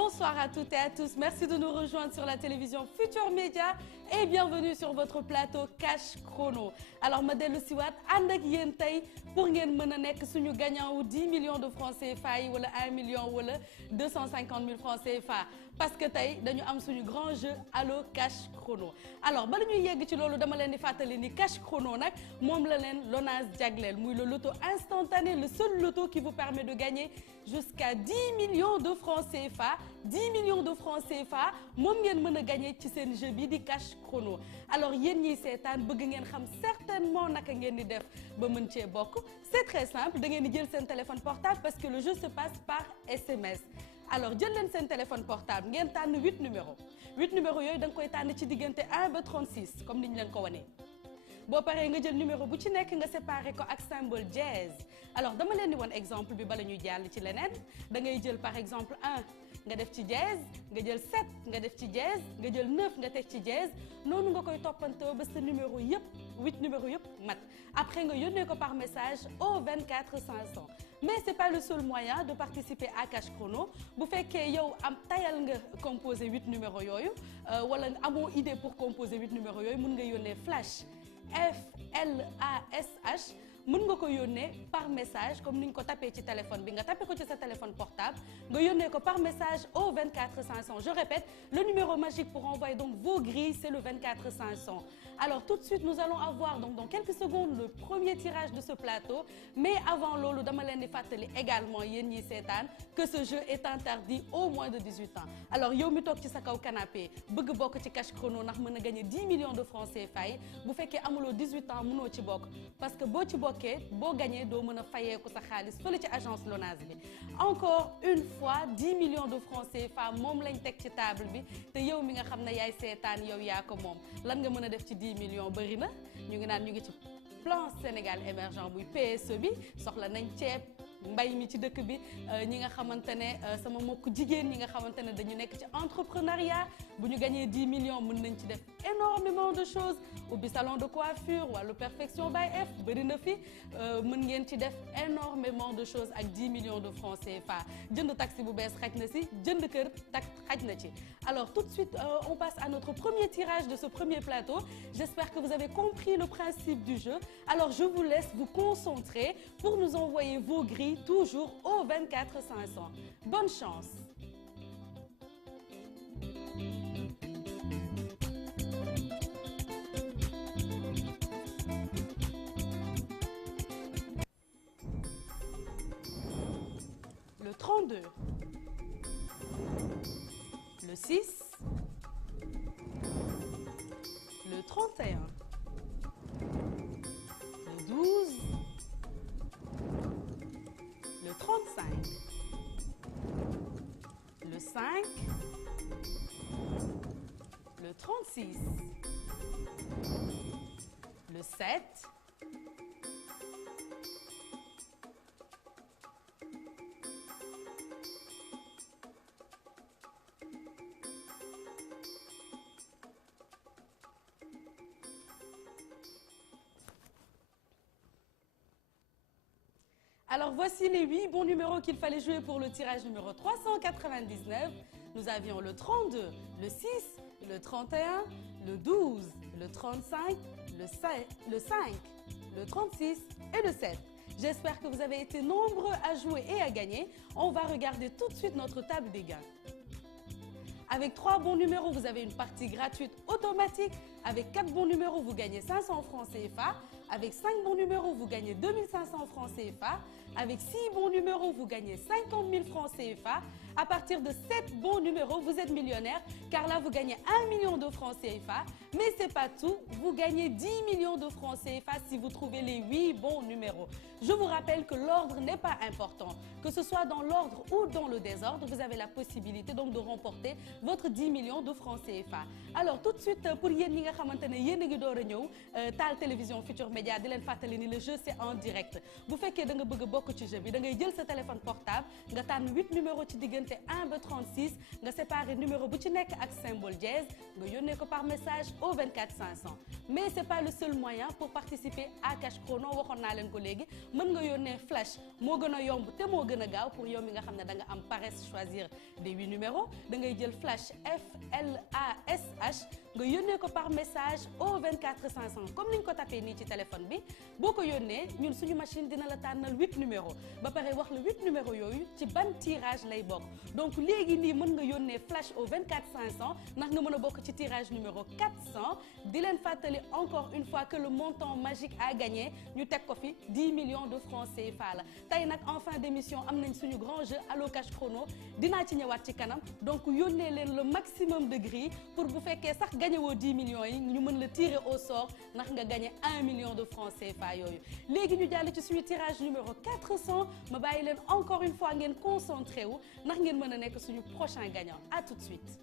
Bonsoir à toutes et à tous. Merci de nous rejoindre sur la télévision Futur Média et bienvenue sur votre plateau Cash Chrono. Alors ma dellu si waat ànd ak yéen tey pour ngeen mën a nekk suñu gagnant wu 10 millions de francs CFA yi wala 1 million wala 250 000 francs CFA parce que tey dañu am suñu grand jeu Allo Cash Chrono. Alors bala ñuy yegg ci loolu dama leen di fàttali ni Cash Chrono nag moom la leen Lonase jagleel muy le loto instantané, le seul loto qui vous permet de gagner jusqu'à 10 millions de francs CFA. 10 millions de francs CFA moom ngeen mën a gagné ci seen jeu bi di Cash Chrono. Alors yéen ñiy seetaan bëgg ngeen xam certainement naka ngeen di def ba mën cee bokk. C'est très simple, da ngeen di jël seen téléphone portable parce que le jeu se passe par SMS. Alors jël leen seen téléphone portable ngeen tànn 8 numéros 8 numéros yooyu da nga koy tànn ci diggante 1 ba 36 comme ni ñu leen ko wanee. boo paree nga jël numéro bu ci nekk nga séparé ko ak symbole dièse. Alors dama leen di wan exemple bi bala ñuy jàll ci leneen da ngay jël par exemple 1 nga def ci dièse nga jël 7 nga def ci dièse nga jël 9 nga teg ci dièse noonu nga koy toppantoo ba sa numéro yëpp 8 numéro yëpp mat après nga yónnee ko par message au 24 500. Mais c'est pas le seul moyen de participer à Cash Chrono bu fekkee yow am tayal nga composer 8 numéros yooyu wala amoo idée pour composer 8 numéros yooyu mun nga yónnee flash. FLASH mën nga ko yónnee par message comme ni ñu ko tapé ci téléphone bi nga tapé ko ci sa téléphone portable nga yónnee ko par message au 24 500. Je répète, le numéro magique pour envoyer donc vos grilles, c'est le 24 500. Alors tout de suite nous allons avoir donc dans quelques secondes le premier tirage de ce plateau, mais avant loolu dama leen di fàttali également yéen ñi seetaan que ce jeu est interdit aux moins de 18 ans. Alors yow mi toog ci sa kaw canapé bëgg bokk ci Cash Chrono ndax mën a gagner 10 millions de francs CFA yi bu fekkee amuloo 18 ans mënoo ci bokk parce que boo ci bokkee boo gagné doo mën a fayeeku sa xaalis fële ci agence Lonase bi. Encore une fois 10 millions de francs CFA moom lañ teg ci table bi te yow mi nga xam ne yaay seetaan yow yaa ko moom lan nga mën a def ci 10 millions bëri na ñu ngi naan ñu ngi ci plan Sénégal émergent muy PSE bi soxla nañ ceeb mbay mi ci dëkk bi ñi nga xamante ne sama mbokku jigéen ñi nga xamante ne dañu nekk ci entrepreneuriat bu ñu gagné 10 millions mën nañ ci def énormément de choses ubbi salon de coiffure wala perfection by F bëri na fi mën ngeen ci def énormément de choses ak 10 millions de francs CFA jënd taxi bu bees xaj na si jënd kër tak xaj na ci. Alors tout de suite on passe à notre premier tirage de ce premier plateau. J'espère que vous avez compris le principe du jeu. Alors je vous laisse vous concentrer pour nous envoyer vos grilles toujours au 24 500. Bonne chance. Le 32, le 6, le 31, le 12, le 35, le 5, le 36, le 7, Alors voici les 8 bons numéros qu'il fallait jouer pour le tirage numéro 399. Nous avions le 32, le 6, le 31, le 12, le 35, le 5, le 36 et le 7. J'espère que vous avez été nombreux à jouer et à gagner. On va regarder tout de suite notre table des gains. Avec 3 bons numéros, vous avez une partie gratuite automatique. Avec 4 bons numéros, vous gagnez 500 francs CFA. Avec 5 bons numéros, vous gagnez 2500 francs CFA. Avec 6 bons numéros, vous gagnez 50 000 francs CFA. À partir de 7 bons numéros, vous êtes millionnaire, car là, vous gagnez 1 million de francs CFA. Mais ce n'est pas tout, vous gagnez 10 millions de francs CFA si vous trouvez les 8 bons numéros. Je vous rappelle que l'ordre n'est pas important. Que ce soit dans l'ordre ou dans le désordre, vous avez la possibilité donc de remporter votre 10 millions de francs CFA. Alors tout de suite, pour yéen ñi nga xamante ne yéen a ngi door a ñëw taal télévision Futur Média di leen fàttali ni le jeu c'est en direct. Bu fekkee da nga bëgg a bokk bokk ci jeu bi da ngay jël sa téléphone portable nga tànn 8 numéros ci diggante 1 ba 36 nga séparé numéro bu ci nekk ak symbole dièse nga yónnee ko par message au 24 500 mais c'est pas le seul moyen pour participer à Cash Chrono waxoon naa leen ko léegi mën nga yónnee flash moo gën a yomb te moo gën a gaaw pour yow mi nga xam ne da nga am paresse choisir des 8 numéros da ngay jël flash FLASH nga yónnee ko par message au 24 500 comme ni ñu ko tapé nii ci téléphone bi boo ko yónnee ñun suñu machine dina la tànnal 8 numéros ba pare wax la 8 numéros yooyu ci ban tirage lay bokk donc léegi nii mën nga yónnee flash au 24 500 ndax nga mën a bokk ci tirage numéro 400 di leen fàttali encore une fois que le montant magique à gagner ñu teg ko fi 10 millions de francs CFA la tey nag en fin d'émission am nañ suñu grand jeu Allo Cash Chrono dinaa ci ñëwaat ci kanam donc yónnee leen le maximum de grilles pour bu fekkee sax gagné woo 10 millions yi ñu mën la tirer au sort ndax nga gagné 1 million de francs CFA yooyu léegi ñu jàll ci suñu tirage numéro 400 ma bàyyi leen encore une fois ngeen concentré wu ndax ngeen mën a nekk suñu prochain gagnant à tout de suite.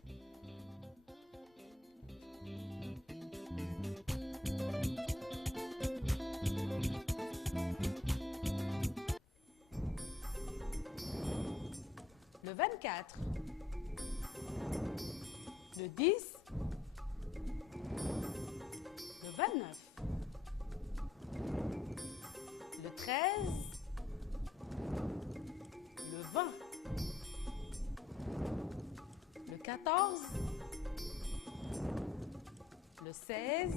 Le 24, le 10, le 29, le 13, le 20, le 14, le 16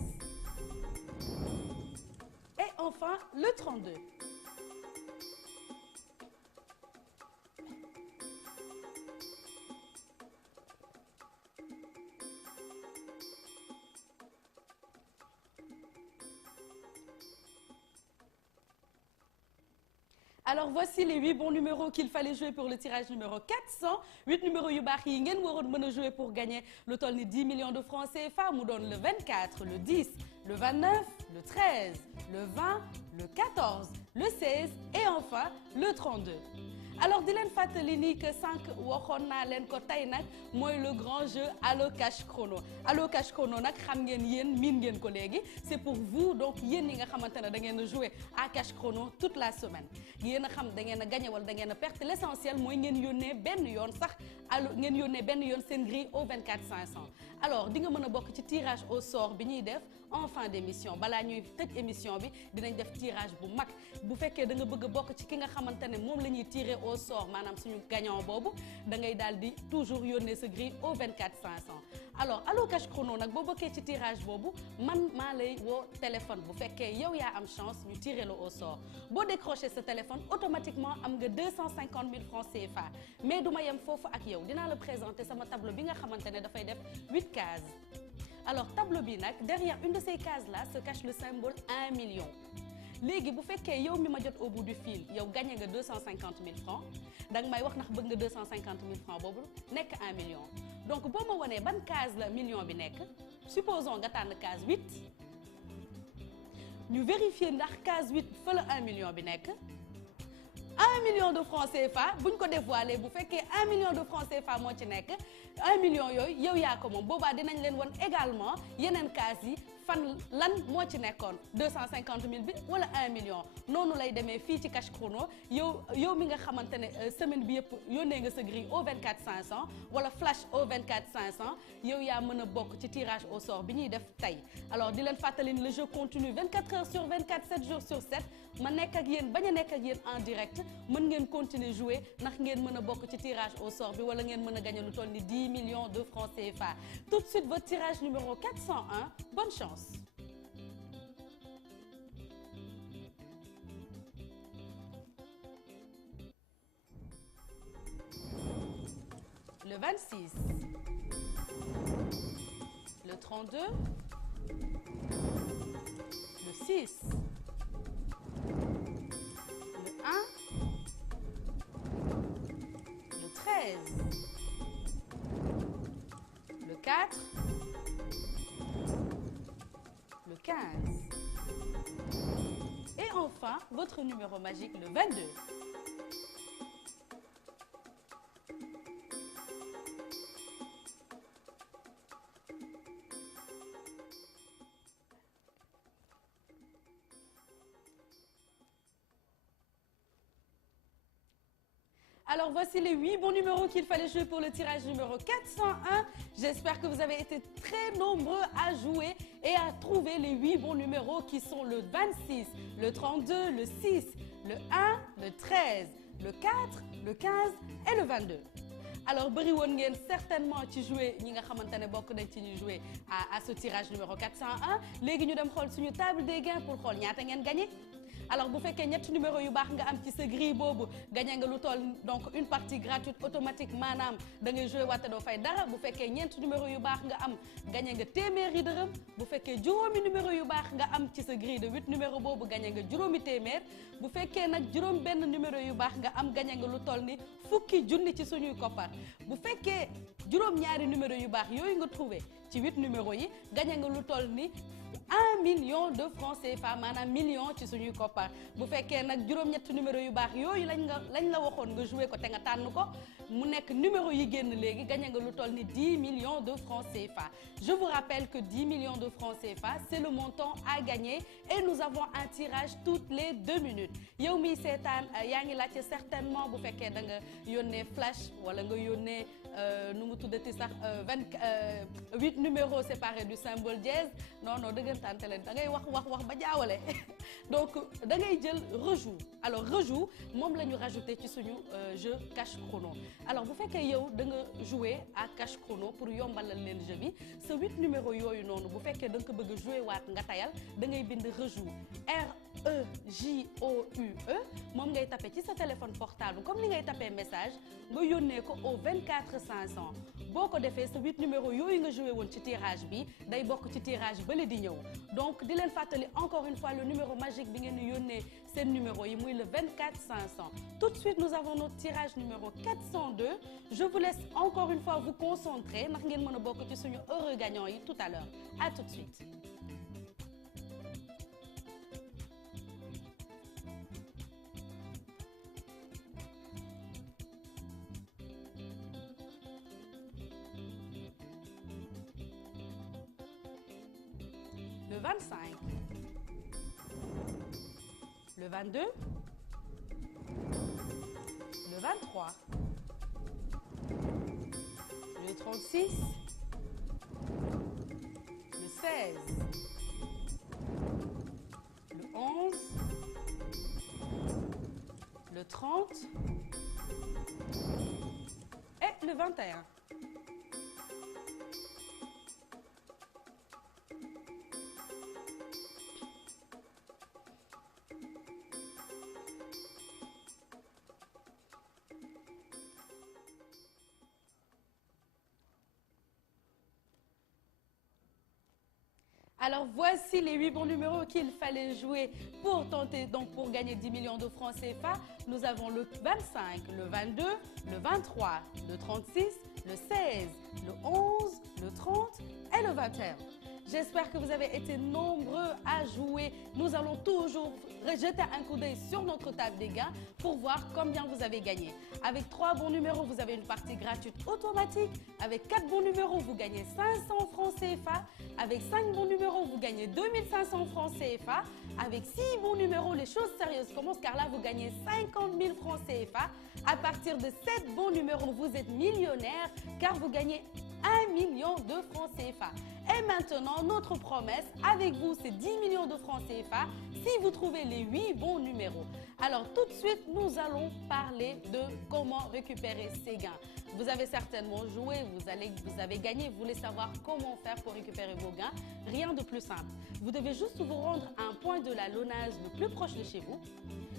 et enfin le 32. Alors voici les 8 bons numéros qu'il fallait jouer pour le tirage numéro 400 8 numéros yu baax yi ngeen waroon mën a jouer pour gagner lu toll ni 10 millions de francs CFA mu doon le 24 le 10 le 29 le 13 le 20 le 14 le 16 et enfin le 32. Alors di leen fàttali ni que sànq waxoon naa leen ko tey nag mooy le grand jeu Allo Cash Chrono Allo Cash Chrono nag xam ngeen yéen miin ngeen ko léegi c'est pour vous donc yéen ñi nga xamante ne da ngeen a jouer à Cash Chrono toute la semaine yéen a xam da ngeen a gagné wala da ngeen a perte l'essentiel mooy ngeen yónnee benn yoon sax allo ngeen yónnee benn yoon seen grille au 24 500 alors di nga mën a bokk ci tirage au sort bi ñuy def en fin d'émission balaa ñuy tëj émission bi dinañ def tirage bu mag bu fekkee da nga bëgg a bokk ci ki nga xamante ne moom la ñuy tirer au sort maanaam suñu gagnant boobu da ngay daal di toujours yónnee sa grille au 24 500 alors Allo Cash Chrono nag boo bokkee ci tirage boobu man maa lay woo téléphone bu fekkee yow yaa am chance ñu tirer la au sort boo décrocher sa téléphone automatiquement am nga 250 000 francs CFA mais du ma yem foofu ak yow dinaa la présenter sama tableau bi nga xamante ne dafay def 8 cases alors tableau bi nag derrière une de ces cases là se cache le symbole 1 million léegi bu fekkee yow mi ma jot au bout du fil yow gagné nga 250 000 francs danga may wax ndax bëgg nga 250 000 francs boobu nekk 1 million donc boo ma wanee ban case la million bi nekk supposons nga tànn case 8 ñu vérifier ndax case 8 fa la 1 million bi nekk 1 million de francs CFA buñ ko dévoilé bu fekkee 1 million de francs CFA moo ci nekk 1 million yooyu yow yaa ko moom boobaa dinañ leen won également yeneen case yi fan lan moo ci nekkoon 250 000 bi wala 1 million noonu lay demee fii ci Cash Chrono yow mi nga xamante ne semaine bi yëpp yónnee nga sa grille au 24 500 wala flash au 24 500 yow yaa mën a bokk ci tirage au sort bi ñuy def tey alors di leen fàttali ni le jeu continue 24 heures sur 24 7 jours sur 7 ma nekk ak yéen bañ a nekk ak yéen en direct mën ngeen continuer jouer ndax ngeen mën a bokk ci tirage au sort bi wala ngeen mën a gagner lu toll ni 10 millions de francs CFA tout de suite votre tirage numéro 401 bonne chance. Le 26, le 32, le 6, le 1, le 13, le 4, le 15 et enfin votre numéro magique le 22. Alors voici les 8 bons numéros qu'il fallait jouer pour le tirage numéro 401. J'espère que vous avez été très nombreux à jouer et à trouver les 8 bons numéros qui sont le 26, le 32, le 6, le 1, le 13, le 4, le 15 et le 22. Alors bëri woon ngeen certainement ci jouer ñi nga xamante ne bokk nañ ci ñu jouer à ce tirage numéro 401 léegi ñu dem xool suñu table des gains pour xool ñaata ngeen gagné. Alors bu fekkee ñetti numéro yu baax nga am ci sa grille boobu gagné nga lu toll donc une partie gratuite automatique maanaam da ngay joué waate doo fay dara bu fekkee ñeenti numéro yu baax nga am gagné nga téeméeri dërëm bu fekkee juróomi numéro yu baax nga am ci sa grille de 8 numéro boobu gagné nga juróomi téeméer bu fekkee nag juróom benn numéro yu baax nga am gagné nga lu toll ni fukki junni ci suñuy koppar bu fekkee juróom ñaari numéro yu baax yooyu nga trouvé ci 8 numéro yi gagné nga lu toll ni 1 million de francs CFA maanaam million ci suñuy koppar bu fekkee nag juróom-ñetti numéro yu baax yooyu lañ la waxoon nga joué ko te nga tànn ko mu nekk numéro yi génn léegi gagné nga lu toll ni 10 millions de francs CFA. Je vous rappelle que 10 millions de francs CFA c'est le montant à gagner et nous avons un tirage toutes les 2 minutes yow miy seetaan yaa ngi laajte certainement bu fekkee da nga yónnee flash wala nga yónnee nu mu tuddati sax 8 numéros séparés du symbole dièse non dëggantaan leen da ngay wax ba jaawale donc da ngay jël rejoue alors rejoue moom la ñu rajouté ci suñu jeu cache chrono alors bu fekkee yow da nga jouer à cache chrono pour yombalal leen jeu bi sa 8 numéros yooyu noonu bu fekkee da nga ko bëgg a jouer waat nga tayal da ngay bind rejoue REJOUE moom ngay tapé ci sa téléphone portable comme ni ngay tapé message nga yónnee ko au 24 500 boo ko defee sa 8 numéros yooyu nga joué woon ci tirage bi day bokk ci tirage bële di ñëw donc di leen fàttali encore une fois le numéro magique bi ngeen di yónnee seen numéro yi muy le 24 500 tout de suite nous avons notre tirage numéro 402 je vous laisse encore une fois vous concentrer ndax ngeen mën a bokk ci suñu heureux gagnant yi tout à l'heure à tout de suite. Le 25, le 22, le 23, le 36, le 16, le 11, le 30 et le 21. Alors voici les 8 bons numéros qu'il fallait jouer pour tenter donc pour gagner 10 millions de francs CFA. Nous avons le 25, le 22, le 23, le 36, le 16, le 11, le 30 et le 21. J'espère que vous avez été nombreux à jouer. Nous allons toujours jeter un coup d'œil sur notre table des gains pour voir combien vous avez gagné. Avec 3 bons numéros, vous avez une partie gratuite automatique. Avec 4 bons numéros, vous gagnez 500 francs CFA. Avec 5 bons numéros, vous gagnez 2500 francs CFA. Avec 6 bons numéros, les choses sérieuses commencent car là, vous gagnez 50 000 francs CFA. À partir de 7 bons numéros, vous êtes millionnaire car vous gagnez 1 million de francs CFA. Et maintenant, notre promesse avec vous, c'est 10 millions de francs CFA si vous trouvez les 8 bons numéros. Alors tout de suite, nous allons parler de comment récupérer ces gains. Vous avez certainement joué, vous avez gagné, vous voulez savoir comment faire pour récupérer vos gains. Rien de plus simple. Vous devez juste vous rendre à un point de la Lonase le plus proche de chez vous,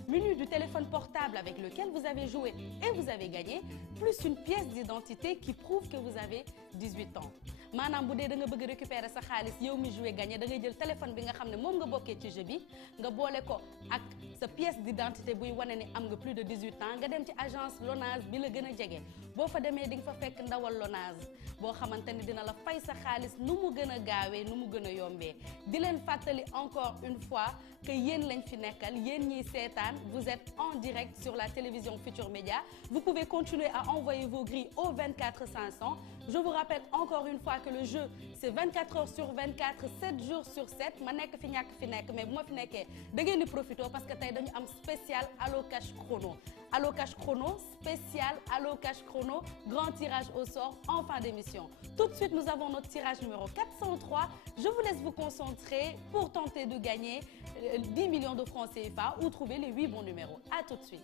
menu du téléphone portable avec lequel vous avez joué et vous avez gagné, plus une pièce d'identité qui prouve que vous avez 18 ans. maanaam bu dee da nga bëgg récupérer sa xaalis yow mi joué gagné da ngay jël téléphone bi nga xam ne moom nga bokkee ci jeu bi nga boole ko ak sa pièce d'identité buy wane ni am nga plus de 18 ans nga dem ci agence Lonase bi la gën a jege boo fa demee di nga fa fekk ndawal Lonase boo xamante ni dina la fay sa xaalis nu mu gën a gaawee nu mu gën a yombee di leen fàttali encore une fois que yéen lañ fi nekkal yéen ñiy seetaan vous êtes en direct sur la télévision Futur Média vous pouvez continuer à envoyer vos grilles au 24 500 je vous rappelle encore une fois que le jeu c'est 24 heures sur 24 7 jours sur 7 ma nekk fi ñàkk fi nekk mais bu ma fi nekkee da ngeen di profité parce que tey dañu am spécial Allo Cash Chrono. Allo Cash Chrono, spécial Allo Cash Chrono, grand tirage au sort en fin d'émission. Tout de suite, nous avons notre tirage numéro 403. Je vous laisse vous concentrer pour tenter de gagner 10 millions de francs CFA ou trouver les 8 bons numéros. À tout de suite.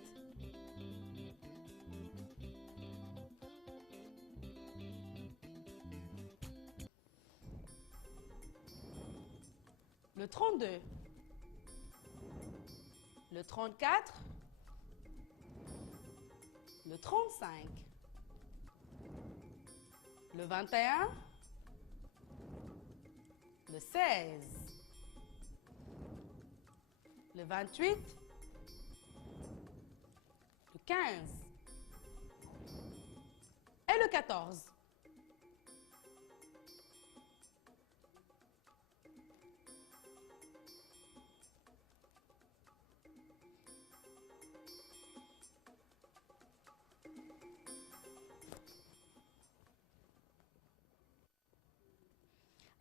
Le 32, le 34, le 35, le 21, le 16, le 28, le 15 et le 14.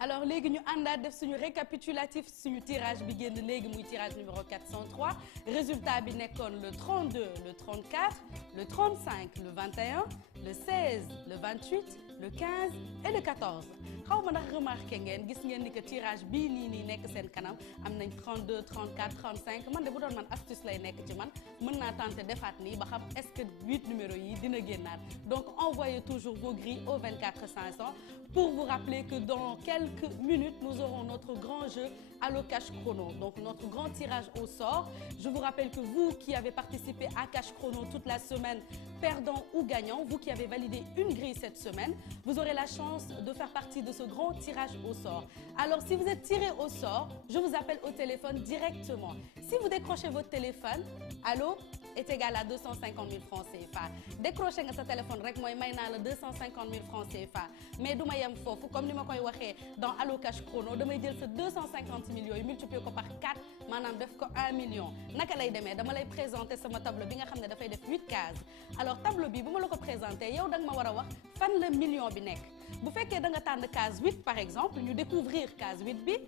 Alors léegi ñu àndaat def suñu récapitulatif suñu tirage bi génn léegi muy tirage numéro 403 résultat bi nekkoon le 32 le 34 le 35 le 21 le 16 le 28 le 15 et le 14 xaw ma ndax remarqué ngeen gis ngeen ni que tirage bii nii nekk seen kanam am nañ 32 34 35 man de bu doon man astuce lay nekk ci man mën naa tenter defaat nii ba xam est-ce que 8 numéros yi dina génnaat donc envoyez toujours vos grilles au 24 500 pour vous rappeler que dans quelques minutes nous aurons notre grand jeu Allo Cash Chrono, donc notre grand tirage au sort. Je vous rappelle que vous qui avez participé à Cash Chrono toute la semaine, perdant ou gagnant, vous qui avez validé une grille cette semaine, vous aurez la chance de faire partie de ce grand tirage au sort. Alors si vous êtes tiré au sort, je vous appelle au téléphone directement. Si vous décrochez votre téléphone, Allo est égal à 250 000 francs CFA. Décrochez votre téléphone, rek mooy may naa la 250 000 francs CFA. Mais du ma yem foofu comme ni ma koy waxee dans Allo Cash Chrono damay jël sa 250 000 yooyu multiplier ko par 4 maanaam def ko 1 million. Naka lay demee dama lay présenter sama tableau bi nga xam ne dafay def 8 cases. Alors tableau bi bu ma la ko présenter yow da nga ma war a wax fan la million bi nekk. Bu fekkee da nga tànn case 8 par exemple ñu découvrir case 8 bi.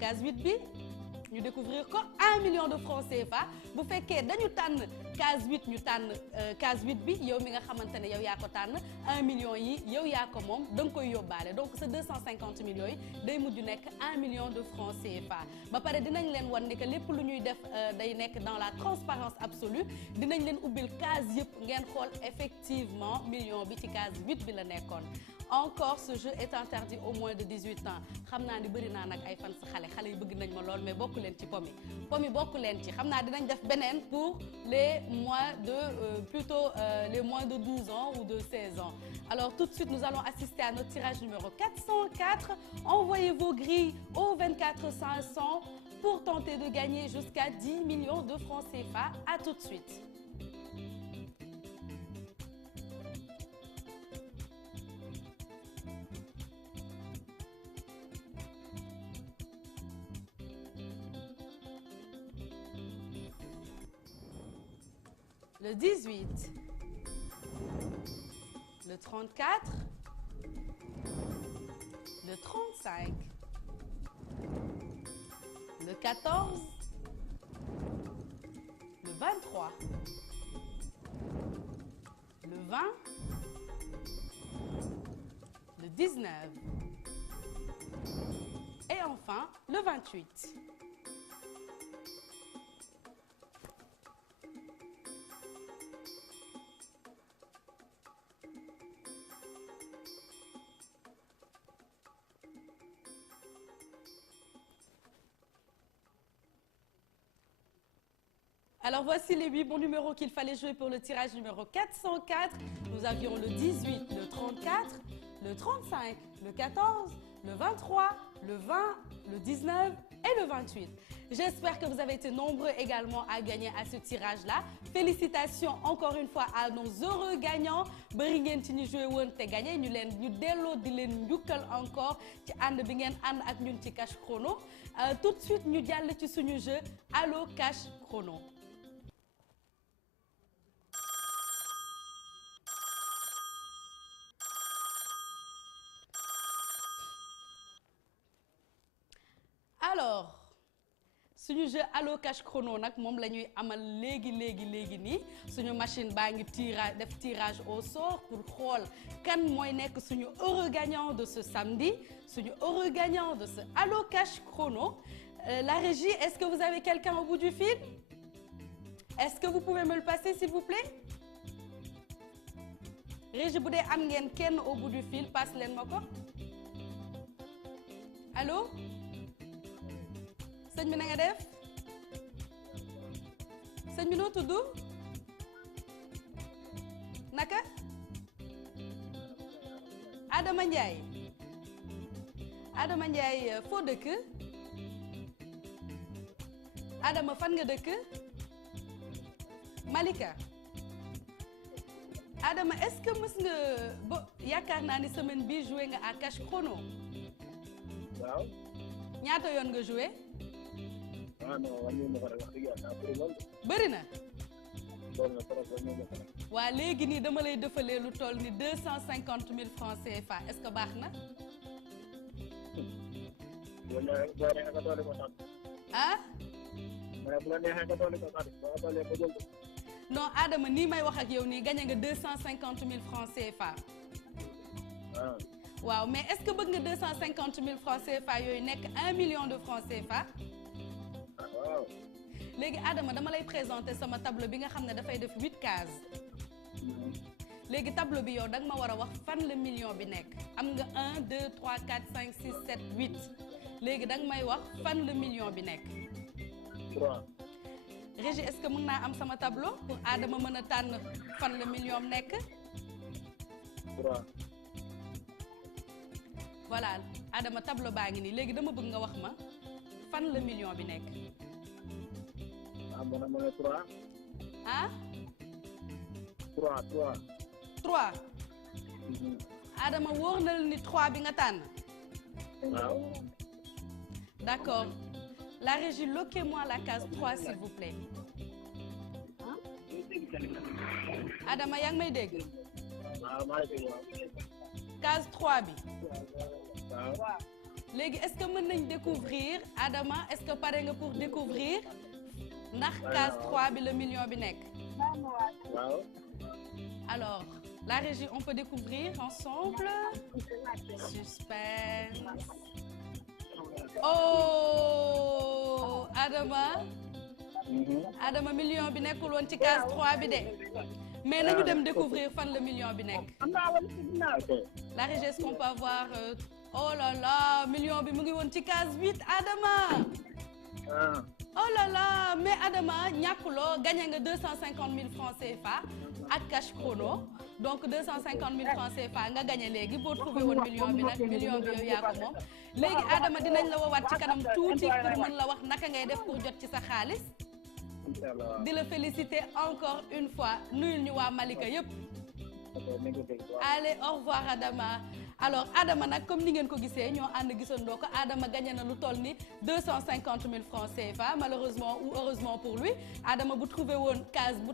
Case 8 bi. ñu découvrir ko 1 million de francs CFA bu fekkee dañu tànn case 8 ñu tànn case 8 bi yow mi nga xamante ne yow yaa ko tànn 1 million yi yow yaa ko moom da nga koy yóbbaale donc sa 250 millions yi day mujj nekk 1 million de francs CFA ba pare dinañ leen wan ni que lépp lu ñuy def day nekk dans la transparence absolue dinañ leen ubbil case yëpp ngeen xool effectivement million bi ci case 8 bi la nekkoon. Encore ce jeu est interdit aux moins de 18 ans xam naa ni bëri naa nag ay fan sa xale yi bëgg nañ ma lool mais bokku leen ci pomi bokku leen ci xam naa dinañ def beneen pour les moins de plutôt les moins de 12 ans ou de 16 ans. Alors tout de suite nous allons assister à notre tirage numéro 404. Envoyez vos grilles au 24 500 pour tenter de gagner jusqu'à 10 millions de francs CFA. À tout de suite. Le 18, le 34, le 35, le 14, le 23, le 20, le 19 et enfin le 28. Alors voici les 8 bons numéros qu'il fallait jouer pour le tirage numéro 404. Nous avions le 18, le 34, le 35, le 14, le 23, le 20, le 19 et le 28. J'espère que vous avez été nombreux également à gagner à ce tirage-là. Félicitations encore une fois à nos heureux gagnants. Bari ngeen ci ñu joué woon te gagné ñu delloo di leen njukkal encore ci ànd bi ngeen ànd ak ñun ci Cash Chrono. Tout de suite ñu jàll ci suñu jeu Allo Cash Chrono. Alors, suñu jeu allo cash chrono nag moom la ñuy amal léegi nii suñu machine baa ngi def tirage au sort pour xool kan mooy nekk suñu heureux gagnant de ce samedi suñu heureux gagnant de ce allo cash chrono. La régie, est-ce que vous avez quelqu'un au bout du fil? Est-ce que vous pouvez me le passer s'il vous plaît? Régie bu dee am ngeen kenn au bout du fil passe leen ma ko. Allô? Sëñ bi na nga def? Sëñ bi noo tudd? Naka? Adama Ndiaye. Adama Ndiaye foo dëkk? Adama fan nga dëkk? Malika. Adama est-ce que mës nga ba yaakaar naa ni semaine bi joué nga à cash chrono. waaw. ñaata yoon nga joué. ah non wàññi ma ko rek wax dëgg yàlla bëri lool. bëri na. loolu na trop wàññi ma ko rek. waa léegi nii dama lay defalee lu toll ni 250 000 francs CFA est-ce que baax na. boo neexee nga doole ko sax. ah. ma ne bu la neexee nga doole ko sax boo doolee ko jël ko. non Adama nii may wax ak yow nii gagné nga 250 000 francs CFA. ah. waaw mais est-ce que bëgg nga 250 000 francs CFA yooyu nekk 1 million de francs CFA. ah waaw. léegi Adama dama lay présenter sama tableau bi nga xam ne dafay def 8 cases. léegi tableau bi yow da nga ma war a wax fan la million bi nekk am nga 1 2 3 4 5 6 7 8 léegi da nga may wax fan la million bi nekk. 3. Régie est-ce que mën naa am sama tableau pour Adama mën a tànn fan la million nekk. 3. voilà Adama tableau baa ngi nii léegi dama bëgg nga wax ma fan la million bi nekk. ah ma ne 3. ah. 3. 3. Adama wóor na la ni 3 bi nga tànn. waaw. D'accord. La régie, loquez-moi la case 3 s'il vous plaît. Adama yaa ngi may dégg. waaw maa ngi dégg waaw. Case 3 bi. waaw. léegi est-ce que mën nañ découvrir Adama est-ce que pare nga pour découvrir ndax case 3 bi le million bi nekk. waaw. Alors la régie on peut découvrir ensemble. Suspense. Oh Adama. Adama million bi nekkul woon ci case 3 bi de. mais nañu dem découvrir fan le million bi nekk. La régie est-ce qu'on peut avoir oh là là million bi mu ngi woon ci case 8 Adama. oh là là mais Adama ñàkkuloo gagné nga 250 000 francs CFA ak cash chrono donc 250 000 francs CFA nga gagné léegi boo trouvé woon million bi nag million bi yow yaa ko moom léegi Adama dinañ la woowaat ci kanam tuuti pour mën la wax naka ngay def pour jot ci sa xaalis. di la féliciter encore une fois nuyul ñu waa Malika yëpp. allez au revoir Adama. alors Adama nag comme ni ngeen ko gisee ñoo ànd gisandoo ko Adama gagné na lu toll ni 250 000 francs CFA malheureusement ou heureusement pour lui Adama bu trouvé woon case bu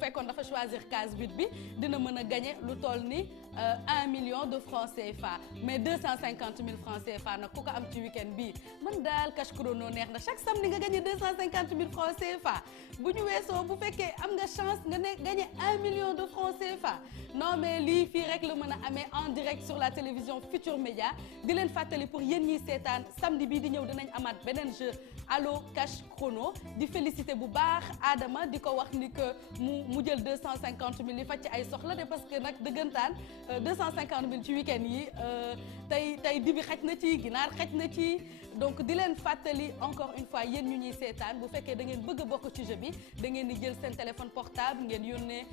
fekkoon dafa choisir case 8 bi dina mën a gagné lu toll ni 1 million de francs CFA mais 250 000 francs CFA nag ku ko am ci week-end bii man daal cash chrono neex na chaque samedi nga gagné 250 000 francs CFA bu ñu weesoo bu fekkee am nga chance nga ne gagné 1 million de francs CFA non mais lii fii rek la mën a amee en direct sur la télévision Futur Média di leen fàttali pour yéen ñiy seetaan samedi bii di ñëw dinañ amaat beneen jeu allo cash chrono di féliciter bu baax Adama di ko wax ni que mu jël 250 000 yi faj ci ay soxla de parce que nag dëggantaan 250 000 ci week-end yi tey dibi xaj na ci ginaar xaj na ci donc di leen fàttali encore une fois yéen ñu ñuy seetaan bu fekkee da ngeen bëgg a bokk ci jeu bi da ngeen di jël seen téléphone portable ngeen yónnee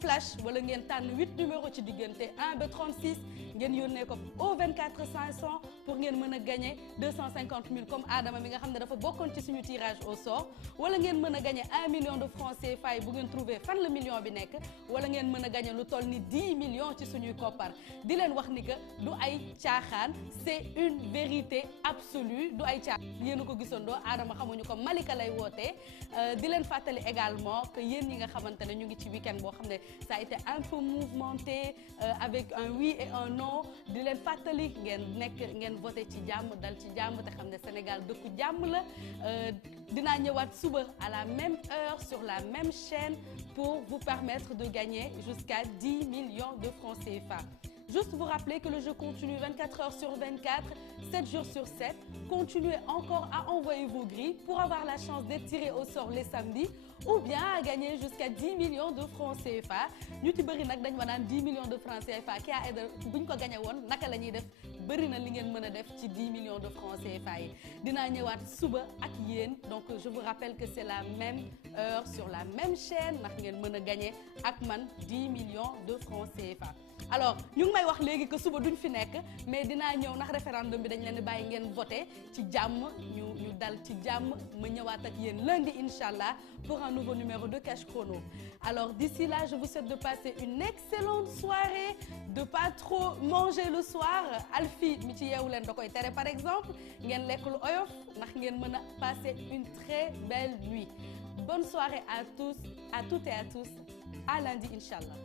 flash wala ngeen tànn 8 numéros ci diggante 1 ba 36 ngeen yónnee ko au 24 500 pour ngeen mën a gagner 250 000 comme Adama mi nga xam ne dafa bokkoon ci suñu tirage au sort wala ngeen mën a gagner 1 million de francs CFA bu ngeen trouver fan la million bi nekk wala ngeen mën a gagner lu toll ni 10 millions ci suñuy koppar di leen wax ni que du ay caaxaan c'est une vérité absolue du ay caaxaan yéen a ko gisandoo Adama xamuñu ko Malika lay wootee di leen fàttali également que yéen ñi nga xamante ne ñu ngi ci week-end boo xam ne ça a été un peu mouvementé avec un oui et un non di leen fàttali ngeen voté ci jàmm dal ci jàmm te xam ne Sénégal dëkku jàmm la dinaa ñëwaat suba à la même heure sur la même chaîne pour vous permettre de gagner jusqu'à 10 millions de francs CFA. Juste vous rappeler que le jeu continue 24 heures sur 24, 7 jours sur 7. Continuez encore à envoyer vos grilles pour avoir la chance d'être tiré au sort les samedis ou bien à gagner jusqu'à 10 millions de francs CFA. ñu ci bëri nag dañu ma naan 10 millions de francs CFA ki a aidé bu ñu ko gagné woon naka la ñuy def bëri na li ngeen mën a def ci 10 millions de francs CFA yi dinaa ñëwaat suba ak yéen donc je vous rappelle que c'est la même heure sur la même chaîne ndax ngeen mën a gagné ak man 10 millions de francs CFA. alors ñu ngi may wax léegi que suba duñ fi nekk mais dinaa ñëw ndax référendum bi dañ leen di bàyyi ngeen voté ci jàmm ñu dal ci jàmm ma ñëwaat ak yéen lundi inchallah pour un nouveau numéro de Cash Chrono. Alors d'ici là je vous souhaite de passer une excellente soirée, de pas trop manger le soir Alfie mi ci yeewu leen da koy tere par exemple ngeen lekk lu oyof ndax ngeen mën a passer une très belle nuit. Bonne soirée à tous, à toutes et à tous, à lundi inchallah.